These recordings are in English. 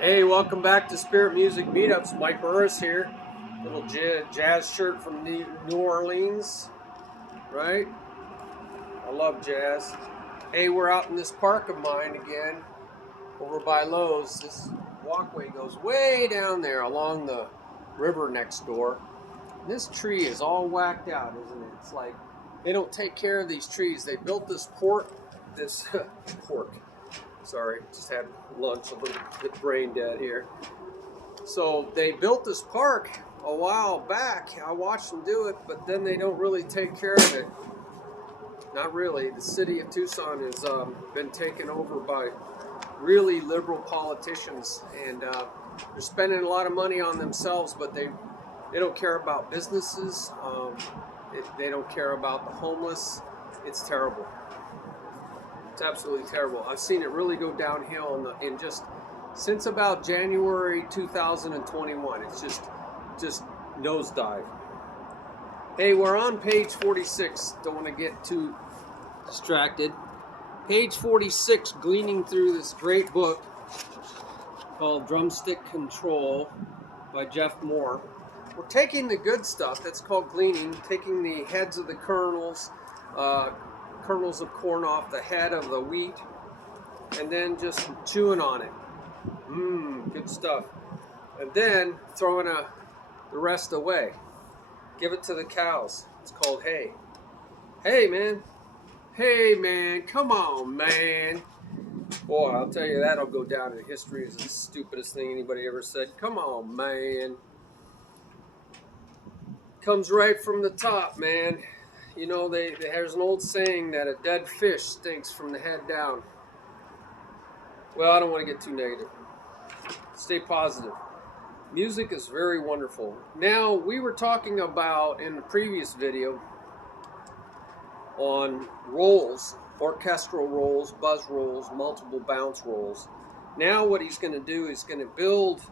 Hey, welcome back to Spirit Music Meetups. Mike Burris here. Little jazz shirt from New Orleans, right? I love jazz. Hey, we're out in this park of mine again, over by Lowe's. This walkway goes way down there along the river next door. This tree is all whacked out, isn't it? It's like they don't take care of these trees. They built this Sorry, just had lunch, a little bit brain dead here. So they built this park a while back. I watched them do it, but then they don't really take care of it. Not really. The city of Tucson has been taken over by really liberal politicians, and they're spending a lot of money on themselves, but they don't care about businesses. They don't care about the homeless. It's terrible. It's absolutely terrible. I've seen it really go downhill in just since about January 2021. It's just nosedive. Hey, we're on page 46. Don't want to get too distracted. Page 46, gleaning through this great book called Drumstick Control by Jeff Moore. We're taking the good stuff, that's called gleaning, taking the heads of the kernels of corn off the head of the wheat, and then just chewing on it. Good stuff. And then throwing the rest away. Give it to the cows. It's called hay. Hey, man. Hey, man. Come on, man. Boy, I'll tell you, that'll go down in history as the stupidest thing anybody ever said. Come on, man. Comes right from the top, man. You know, there's an old saying that a dead fish stinks from the head down. Well, I don't want to get too negative. Stay positive. Music is very wonderful. Now, we were talking about in the previous video on rolls, orchestral rolls, buzz rolls, multiple bounce rolls. Now what he's going to do is going to build,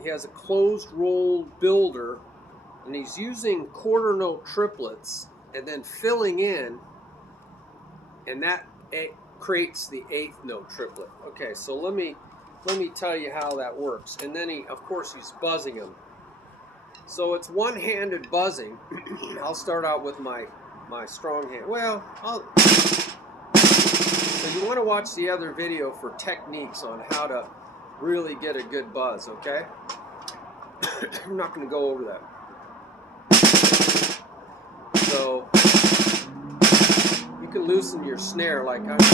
he has a closed roll builder, and he's using quarter note triplets and then filling in, and that creates the eighth note triplet. Okay, so let me tell you how that works. And then of course he's buzzing them. So it's one-handed buzzing. I'll start out with my strong hand. Well, so you want to watch the other video for techniques on how to really get a good buzz, okay? I'm not going to go over that. So you can loosen your snare like I'm doing.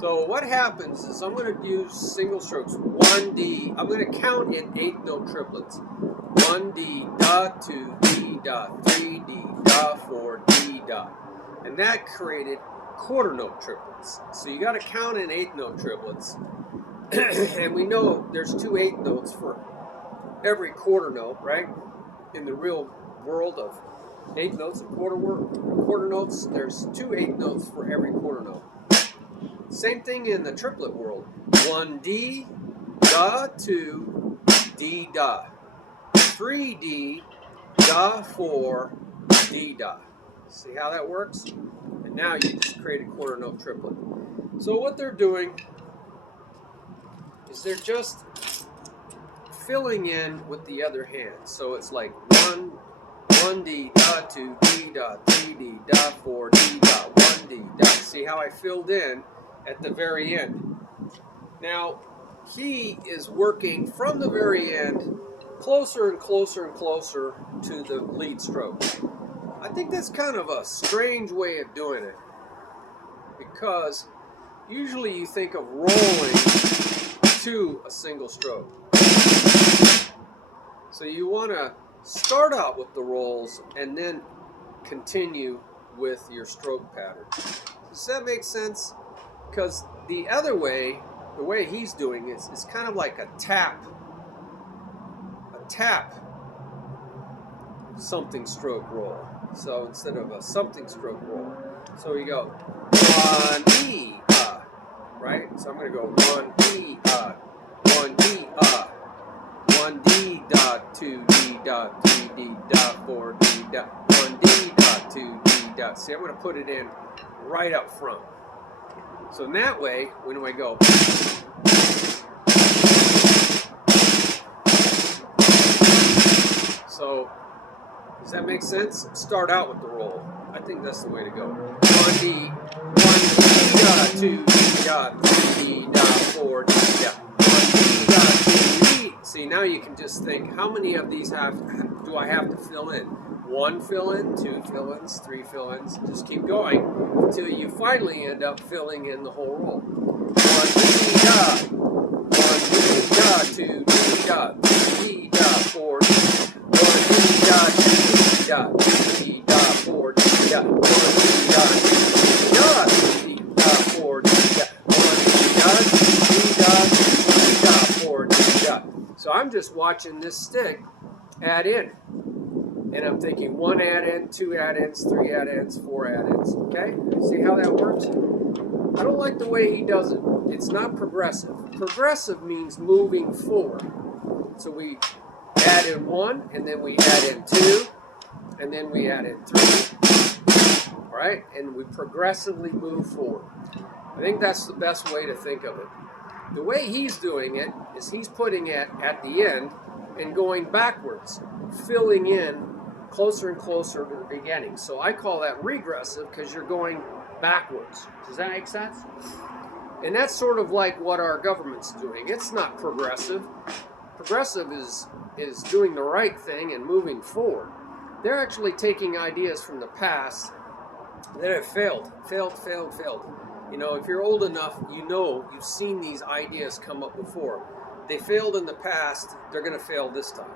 So what happens is I'm going to use single strokes. 1D. I'm going to count in 8-note triplets. 1D, da, 2D, da, 3D, da, 4D, da. And that created quarter note triplets. So you got to count in 8-note triplets. And we know there's 2 8 notes for every quarter note, right? In the real world of 8 notes and quarter notes, there's 2 8 notes for every quarter note. Same thing in the triplet world. 1D, da, 2, D, da. 3D, da, 4, D, da. See how that works? And now you just create a quarter note triplet. So what they're doing is they're just filling in with the other hand. So it's like 1D, da, 2, D, da, 3D, da, 4, D, da, 1D, da. See how I filled in at the very end. Now, he is working from the very end closer and closer and closer to the lead stroke. I think that's kind of a strange way of doing it, because usually you think of rolling to a single stroke. So you want to start out with the rolls and then continue with your stroke pattern. Does that make sense? Because the other way, the way he's doing it is kind of like a tap something stroke roll. So instead of a something stroke roll, so you go 1 E right? So I'm going to go 1 E 1 E 1 1 D dot, 2 D dot, 3 D dot, 4 D dot, 1 D dot, 2 D dot. See, I'm going to put it in right up front. So in that way, when I go, so does that make sense? Start out with the roll. I think that's the way to go. 1 D dot, 2 D dot, 3 D dot, 4 D dot, 1 D dot, 2 D. See, now you can just think, how many of these do I have to fill in? 1 fill-in, 2 fill-ins, 3 fill-ins. Just keep going until you finally end up filling in the whole roll. 1 D dot, 1 D dot, 2 D dot, 3 D dot, 4 D. 1 D dot, 2 D dot, 3 D dot, 4 D dot, 1 D dot, 2 D dot, 3 D dot, 4 D dot, 1 D dot, 2 D dot, 3 dot, 4 D dot. So I'm just watching this stick add in. And I'm thinking 1 add-in, 2 add-ins, 3 add-ins, 4 add-ins. Okay? See how that works? I don't like the way he does it. It's not progressive. Progressive means moving forward. So we add in 1, and then we add in 2, and then we add in 3. All right? And we progressively move forward. I think that's the best way to think of it. The way he's doing it is he's putting it at the end and going backwards, filling in closer and closer to the beginning. So I call that regressive because you're going backwards. Does that make sense? And that's sort of like what our government's doing. It's not progressive. Progressive is doing the right thing and moving forward. They're actually taking ideas from the past that have failed. You know, if you're old enough, you know, you've seen these ideas come up before. They failed in the past, they're going to fail this time.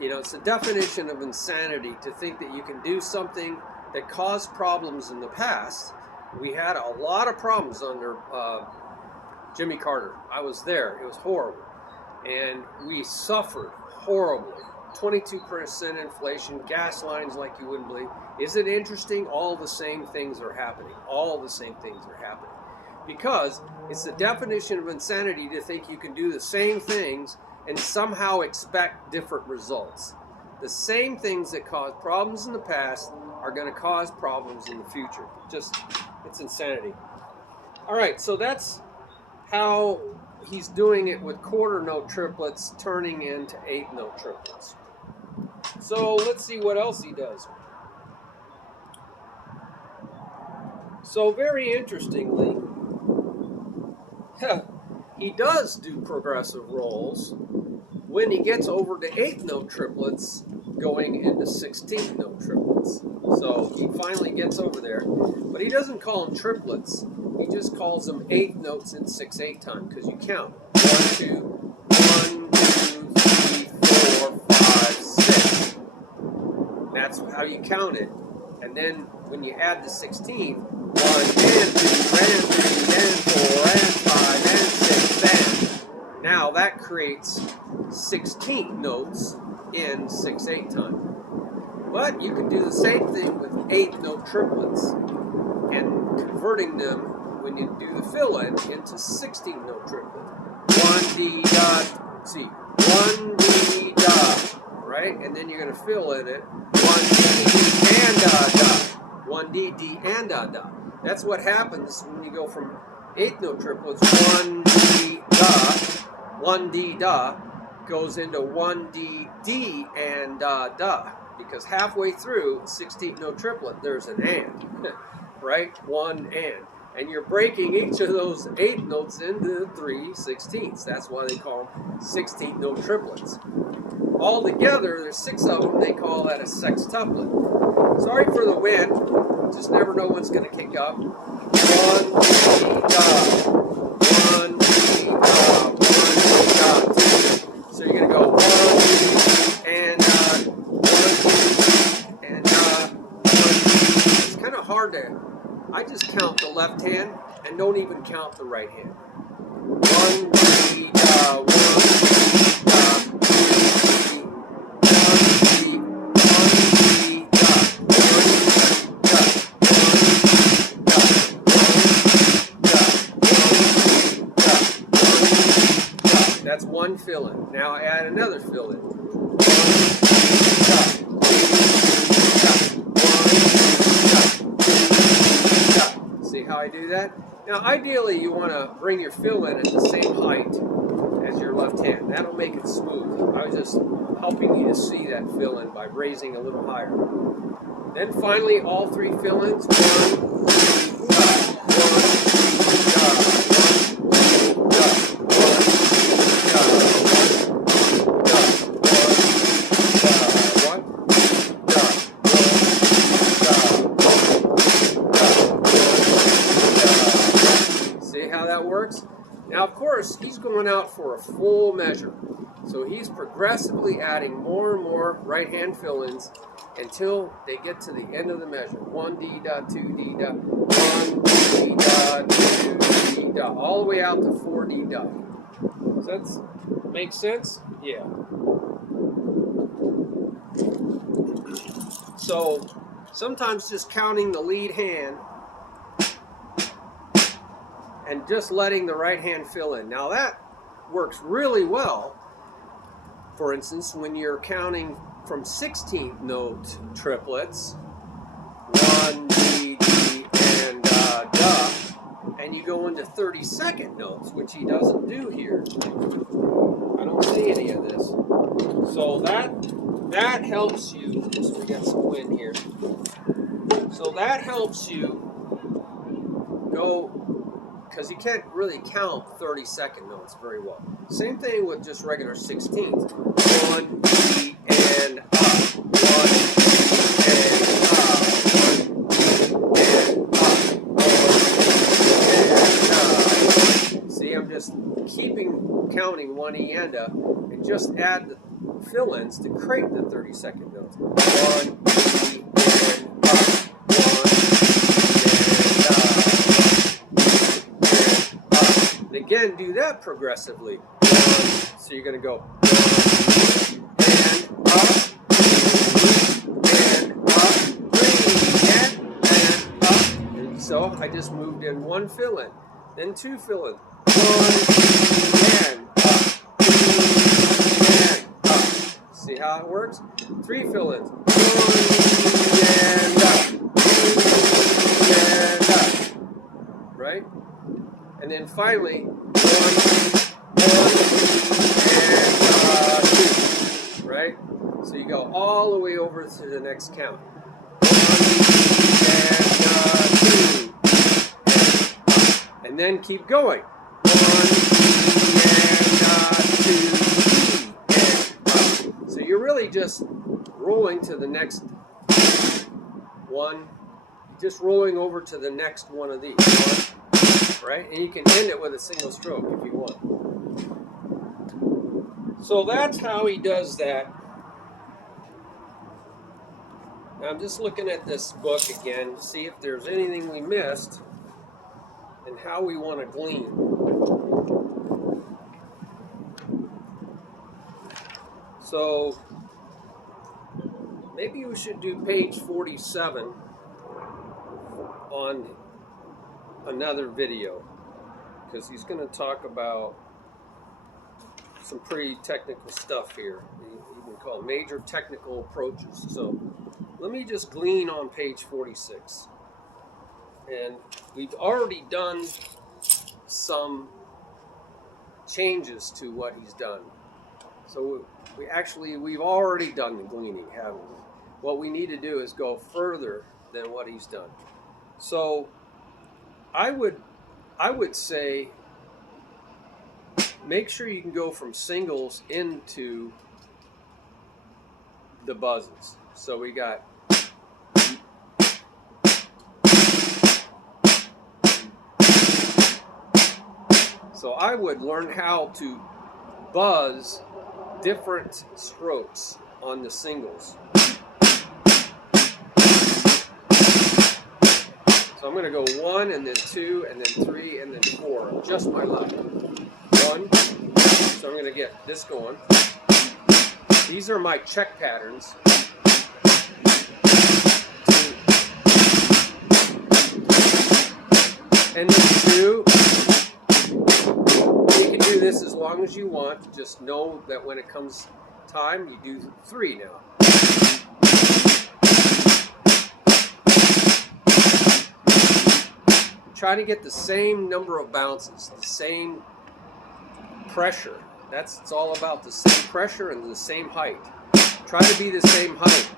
You know, it's the definition of insanity to think that you can do something that caused problems in the past. We had a lot of problems under Jimmy Carter. I was there. It was horrible. And we suffered horribly. 22% inflation, gas lines like you wouldn't believe. Is it interesting? All the same things are happening. All the same things are happening. Because it's the definition of insanity to think you can do the same things and somehow expect different results. The same things that caused problems in the past are going to cause problems in the future. Just, it's insanity. All right, so that's how he's doing it with quarter note triplets turning into 8-note triplets. So let's see what else he does. So very interestingly, he does do progressive rolls when he gets over to 8-note triplets going into 16-note triplets. So he finally gets over there, but he doesn't call them triplets. He just calls them 8 notes in 6/8 time because you count 1, 2, 1, 2, 3, 4, 5, 6. That's how you count it. And then when you add the 16, 1 and 2 and 3 and 4 and 5 and 6 and now that creates 16 notes in 6/8 time. But you can do the same thing with 8-note triplets and converting them when you do the fill-in into 16-note triplet. 1 D dot, see, 1 D dot, right? And then you're going to fill in it 1 D and dot, 1 D D and dot. That's what happens when you go from 8-note triplets. 1 D dot, 1 D dot goes into 1 D D and dot. Because halfway through 16-note triplet, there's an and, right? 1 and you're breaking each of those 8 notes into 3/16. That's why they call them 16-note triplets. All together, there's 6 of them. They call that a sextuplet. Sorry for the wind. Just never know when it's going to kick up. 1 D dot, 1 D dot, 1 D dot. So you're going to go 1 and 1 and 1. It's kind of hard to. I just count the left hand and don't even count the right hand. 1 D dot, 1 D dot, 1 D, 1 D, 1 D dot, 1 dot, 1 dot, 1 dot, 1 dot, 1 dot. That's one fill-in. Now add another fill-in. See how I do that? Now ideally you want to bring your fill-in at the same height as your left hand. That'll make it smooth. I was just helping you to see that fill-in by raising a little higher. Then finally all three fill-ins. See how that works? Now, of course, he's going out for a full measure. So he's progressively adding more and more right-hand fill-ins until they get to the end of the measure. 1 D dot, 2 D dot, 1 D dot, 2 D dot, all the way out to 4 D dot. Does that make sense? Yeah. So sometimes just counting the lead hand and just letting the right hand fill in. Now that works really well, for instance, when you're counting from 16th note triplets, 1, D, D, and da, and you go into 32nd notes, which he doesn't do here. I don't see any of this. So that helps you, so we got some wind here. So that helps you go, because you can't really count 32nd notes very well. Same thing with just regular 16th. 1, D, and up. 1, and up. 1, and up. See, I'm just counting 1 E and up, and just add the fill-ins to create the 32nd notes. 1, D, and up. 1, and again, do that progressively. So you're going to go 1 and up, 3 and up, 3 and up. And so I just moved in 1 fill-in, then 2 fill-in, 1 and up, 3 and up. See how it works? 3 fill-ins, 1 and up, 3 and up. Right? And then finally, 1 and 2, right? So you go all the way over to the next count. 1 and 2, and then keep going. 1 and 2, so you're really just rolling to the next one, just rolling over to the next one of these. 1, right? And you can end it with a single stroke if you want. So that's how he does that. Now I'm just looking at this book again to see if there's anything we missed and how we want to glean. So maybe we should do page 47 on another video, because he's going to talk about some pretty technical stuff here. Even called major technical approaches. So let me just glean on page 46. And we've already done some changes to what he's done. So we've already done the gleaning, haven't we? What we need to do is go further than what he's done. So I would say make sure you can go from singles into the buzzes. So we got so I would learn how to buzz different strokes on the singles. So I'm going to go 1 and then 2 and then 3 and then 4, just my left. 1, so I'm going to get this going. These are my check patterns. 2, and then 2. You can do this as long as you want. Just know that when it comes time, you do 3 now. Try to get the same number of bounces, the same pressure. It's all about the same pressure and the same height. Try to be the same height.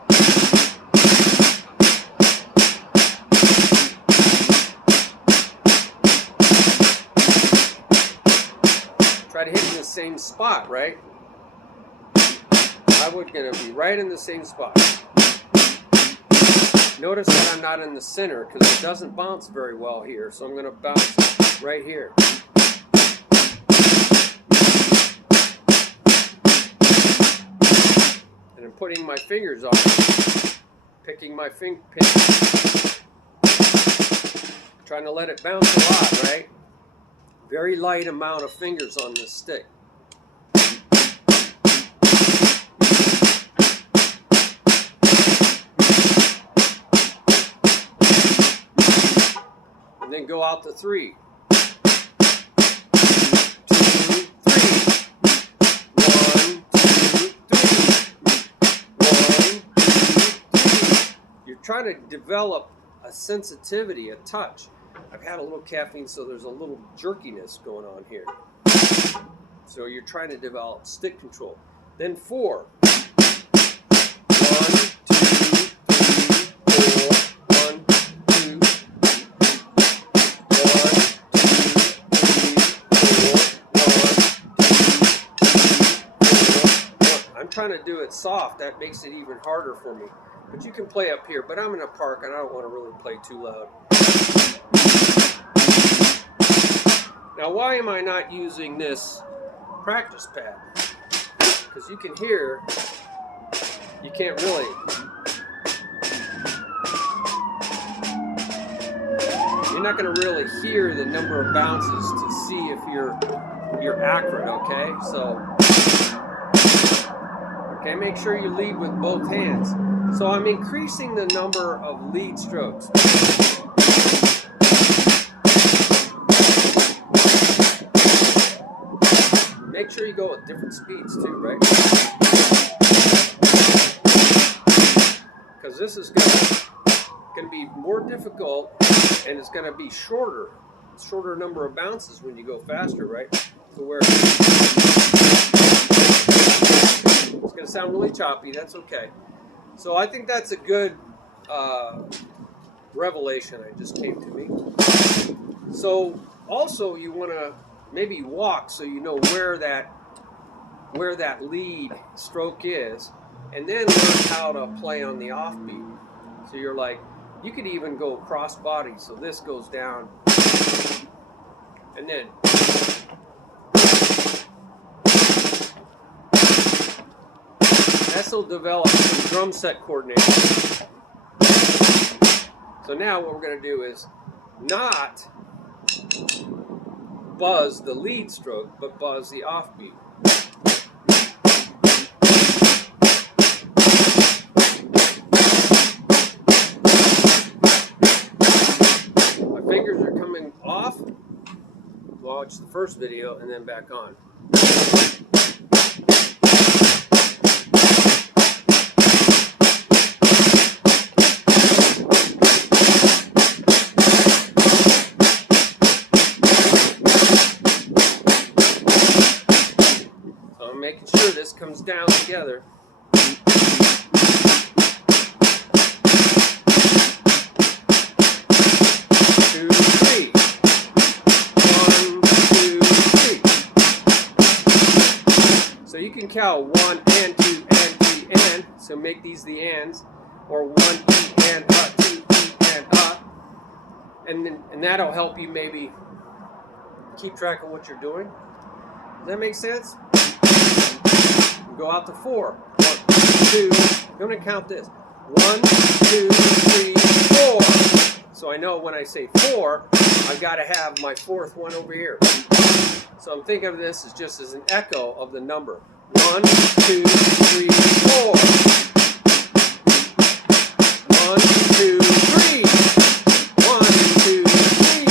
Try to hit in the same spot, right? I would gonna be right in the same spot. Notice that I'm not in the center because it doesn't bounce very well here, so I'm going to bounce right here. And I'm putting my fingers on it, picking my pin, trying to let it bounce a lot, right? Very light amount of fingers on this stick. And then go out to 3. 2, 3. 1, 2, 3. 1, 2, 3. You're trying to develop a sensitivity, a touch. I've had a little caffeine, so there's a little jerkiness going on here. So you're trying to develop stick control. Then 4. 1, 2, 3, 4. 1, 2, 1. I'm trying to do it soft. That makes it even harder for me. But you can play up here. But I'm in a park and I don't want to really play too loud. Now, why am I not using this practice pad? Because you can hear, you can't really. You're not going to really hear the number of bounces to see if you're accurate, okay? So, okay, make sure you lead with both hands. So I'm increasing the number of lead strokes. Make sure you go at different speeds too, right? Because this is going to be more difficult, and it's going to be shorter number of bounces when you go faster, right? So where it's going to sound really choppy, that's okay. So I think that's a good revelation that just came to me. So also you want to maybe walk so you know where that lead stroke is, and then learn how to play on the offbeat. So you're like, you could even go cross body, so this goes down, and then this will develop some drum set coordination. So now what we're going to do is not buzz the lead stroke, but buzz the offbeat. My fingers are coming off. Watch the first video and then back on. Making sure this comes down together. 2, 3. 1, 2, 3. So you can count 1 and 2 and 3 and. So make these the ands, or 1 E and 2 E and and that'll help you maybe keep track of what you're doing. Does that make sense? Go out to 4. 1, 2. I'm going to count this. 1, 2, 3, 4. So I know when I say 4, I've got to have my 4th one over here. So I'm thinking of this as just as an echo of the number. 1, 2, 3, 4. 1, 2, 3. 1, 2, 3.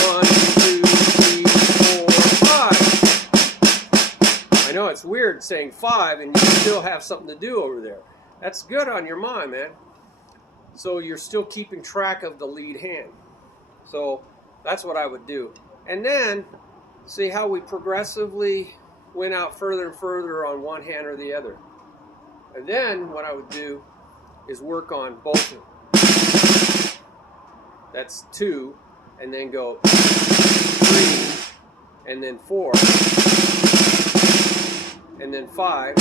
1, 2, 3, 4, 5. tired saying 5 and you still have something to do over there. That's good on your mind, man. So you're still keeping track of the lead hand. So that's what I would do. And then see how we progressively went out further and further on one hand or the other. And then what I would do is work on both of them. That's 2, and then go 3, and then 4, and then 5,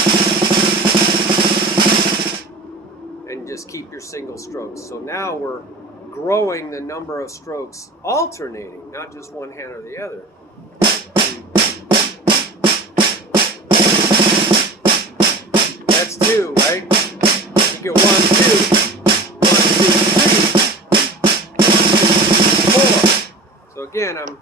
and just keep your single strokes. So now we're growing the number of strokes, alternating, not just one hand or the other. That's 2, right? You get 1, 2, 1, 2, 3, 4. So again, I'm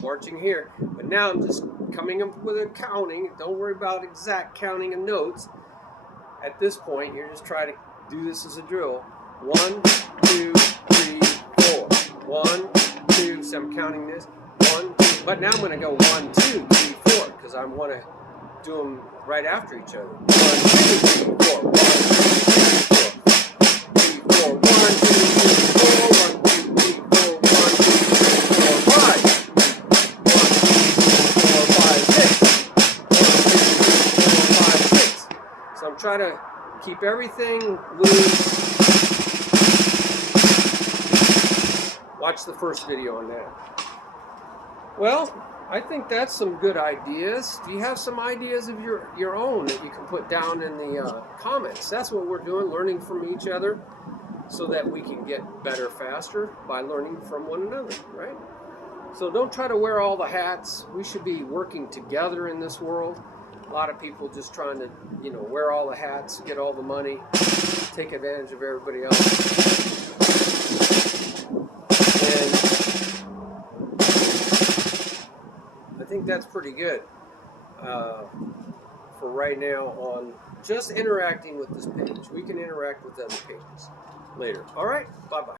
marching here, but now I'm just coming up with a counting. Don't worry about exact counting of notes. At this point, you're just trying to do this as a drill. 1, 2, 3, 4. 1, 2. So I'm counting this. 1, 2. But now I'm going to go 1, 2, 3, 4 because I want to do them right after each other. 1, 2, 3, 4. 1, 2, 3, 4. 1, 2, 3, 4. 1, 2, 3, 4. 1, 2, 3, 4. 1, 2, 3, 4, 5. 1, 2, 3, 4, 5, 6. 1, 2, 3, 4, 5, 6. So I'm trying to keep everything loose. Watch the first video on that. Well, I think that's some good ideas. Do you have some ideas of your own that you can put down in the comments? That's what we're doing, learning from each other so that we can get better faster by learning from one another, right? So don't try to wear all the hats. We should be working together in this world. A lot of people just trying to, wear all the hats, get all the money, take advantage of everybody else. And I think that's pretty good for right now on just interacting with this page. We can interact with other pages later. All right, bye-bye.